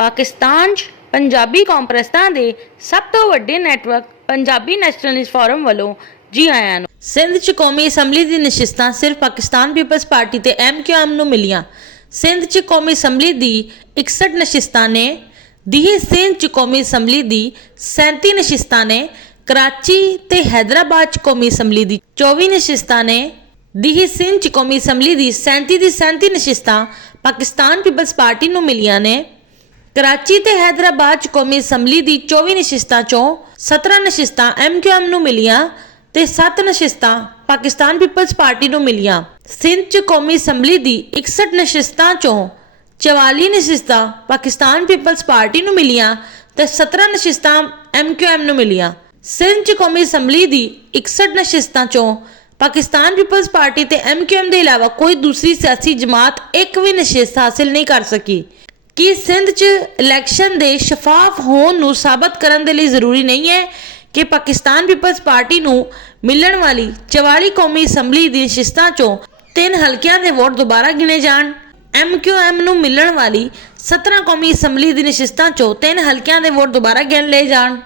पाकिस्तान 'ਚ पंजाबी कॉन्फ्रेंसां दे सब तो वड्डे नैटवर्क पंजाबी नैशनलिस्ट फोरम वालों जी आयां नूं। सिंध 'ਚ कौमी असैंबली दी नशिस्तां सिर्फ पाकिस्तान पीपल्स पार्टी ते MQM नूं मिलियां। सिंध 'ਚ कौमी असैंबली दी 61 नशिस्तां ने, दीह सिंध 'ਚ कौमी असैंबली दी 37 नशिस्तां ने, कराची ते हैदराबाद 'ਚ कौमी असैंबली दी 24 नशिस्तां ने, दीह सिंध 'ਚ कौमी असैंबली दी 37 नशिस्तां पाकिस्तान पीपल्स पार्टी नूं मिलियां ने। कराची ते हैदराबाद 'ਚ कौमी असैंबली दी 24 नशिस्तां चों 17 नशिस्तां MQM नूं मिलियां ते 7 नशिस्तां पाकिस्तान पीपल्स पार्टी नूं मिलियां। सिंध 'ਚ कौमी असैंबली दी 61 नशिस्तां चों 44 नशिस्तां पाकिस्तान पीपल्स पार्टी नूं मिलियां ते 17 नशिस्तां MQM नूं मिलियां। सिंध 'ਚ कौमी असैंबली दी 61 नशिस्तां चों पाकिस्तान पीपल्स पार्टी ते MQM के अलावा कोई दूसरी सियासी जमात एक भी नशिस्त हासिल नहीं कर सकी। कि सिंध 'ਚ इलैक्शन दे शफाफ होण नूं साबित करन दे लई जरूरी नहीं है कि पाकिस्तान पीपल्स पार्टी नूं मिलण वाली 44 कौमी असैंबली दी नशिस्तां चों 3 हलकियां दे वोट दोबारा गिणे जाण। MQM नूं मिलण वाली 17 कौमी असैंबली दी नशिस्तां चों 3 हलकियां दे वोट दोबारा गिण लए जाण।